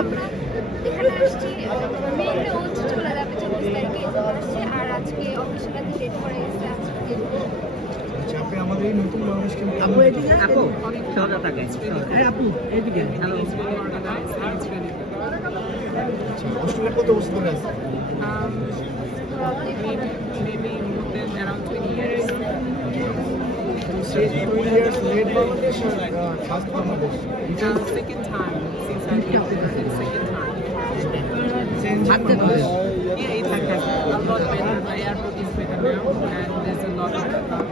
আমরা এখানে আসছি মেইনলি ও চলে যাবে 24 তারিখে আসছে আর আজকে অফিসিয়ালি ডেট করে গেছে আজকে। আচ্ছা আপনি আমাদের এই নতুন বাংলাদেশকে আপু এদিকে আপু সহজা থাকে এই আপু এদিকে হ্যালো অস্ট্রেলিয়া কত বছর ধরে আছে? maybe more than around 20 years. So 20 years late Bangladesh or first Bangladesh? Second time since I've been here. Second time. Change in Bangladesh? Yeah, it's a lot better. The airport is better now, and there's a lot of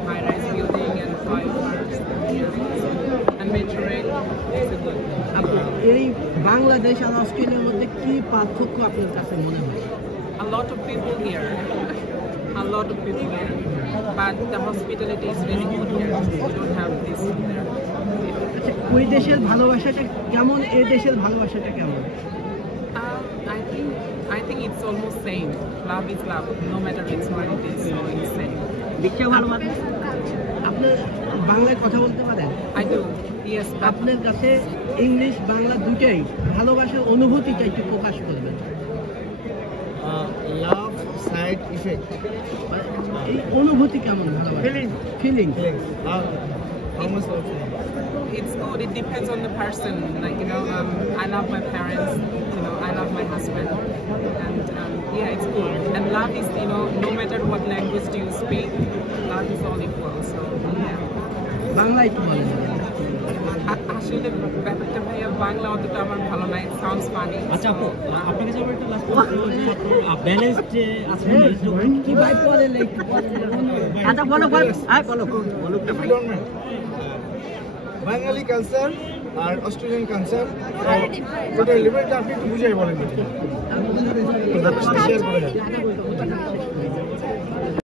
high-rise building and flyovers. Yeah. And metro rail is a good. আপু এই বাংলাদেশ আর অস্ট্রেলিয়ার মধ্যে কি পার্থক্য আপনার কাছে মনে হয়? A lot of people here. A lot of people here. But the hospitality is really good here. We don't have this there. আচ্ছা ওই দেশের ভালোবাসাটা কেমন এই দেশের ভালোবাসাটা কেমন? I think it's almost same. Love is love, no matter it's what it is, so it's same. দীক্ষা ভালোবাসা আপনি বাংলায় কথা বলতে পারেন? I do, yes. আপনার কাছে ইংলিশ বাংলা দুটাই ভালোবাসার অনুভূতিটা একটু প্রকাশ করবেন। লাভ সাইড ইফেক্ট এই অনুভূতি কেমন ভালোবাসা? Feeling how much of It's good. It depends on the person. Like I love my parents. I love my husband, and yeah, it's good. And love is, no matter what language do you speak, love is all equal. So yeah. বাংলায় একটু বলেন। আসলে ব্যাপারটা ভাইয়া বাংলা অতটা আমার ভালো না। It sounds funny. আচ্ছা আপু আপনার কাছে আবার একটা লাস্ট ব্যালেন্স যে আছে কি ভাই বলে লাইক আচ্ছা বলো ভাই বলো বাঙালি কালচার আর অস্ট্রেলিয়ান কালচার টোটাল লিবারেট আপনি একটু বুঝাই বলেন শেয়ার করে